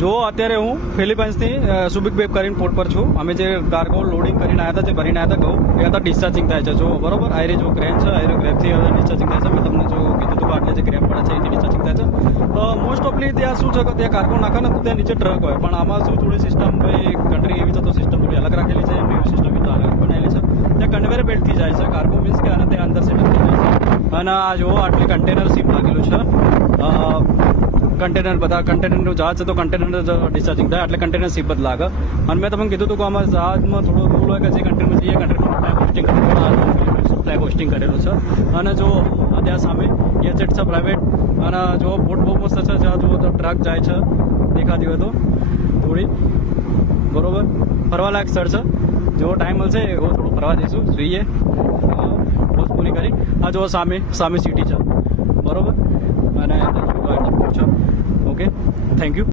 જો અત્યારે હું ફિલિપાઇન્સથી સુબિક બેબ કરીને પોર્ટ પર છું. અમે જે કાર્ગો લોડિંગ કરીને આવ્યા હતા, જે ભરીને આવ્યા હતા ઘઉં, એ હતા ડિસ્ચાર્જિંગ થાય છે. જો બરોબર, આયરે જો ક્રેન છે, આયરે ક્રેપથી હવે ડિસ્ચાર્જિંગ થાય છે. મેં તમને જો કીધું હતું બાકી જે ક્રેપ પડે છે એથી ડિસ્ચાર્જિંગ થાય છે. મોસ્ટ ઓફલી ત્યાં શું છે કે ત્યાં કાર્ગો નાખે ને તો ત્યાં નીચે ટ્રક હોય, પણ આમાં શું થોડી સિસ્ટમ ભાઈ કન્ટ્રી એવી છે તો સિસ્ટમ થોડી અલગ રાખેલી છે, એમની સિસ્ટમ તો અલગ બનાવેલી છે. ત્યાં કન્વેયર બેલ્ટથી જાય છે કાર્ગો, મીન્સ કે અને ત્યાં અંદર સેટઅપ થઈ જાય છે. અને આ જો આટલી કન્ટેનર સીપ લાગેલું છે. કન્ટેનર બધા કન્ટેનરનું જહાજ છે તો કન્ટેનર ડિસ્ચાર્જિંગ થાય એટલે કન્ટેનર સીપ જ લાગે. અને મેં તમને કીધું હતું કે અમારા જહાજમાં થોડો રૂલ હોય કે જે કન્ટ્રીમાં જઈએ કન્ટ્રીમાં ફ્લેગ હોસ્ટિંગ કરેલું, ફ્લેગ હોસ્ટિંગ કરેલું છે. અને જો આ ત્યાં સામે એજેટ છે પ્રાઇવેટ, અને જો બોટ બહુ મસ્ત છે. જ્યાં જુઓ તો ટ્રક જાય છે, દેખાતી હોય તો થોડી બરોબર ફરવાલાયક સ્થળ છે. જેવો ટાઈમ મળશે એવો થોડું ફરવા જઈશું, જોઈએ બસ પૂરી કરી. આ જો સામે સિટી છે બરોબર, અને ઓકે થેન્ક યુ.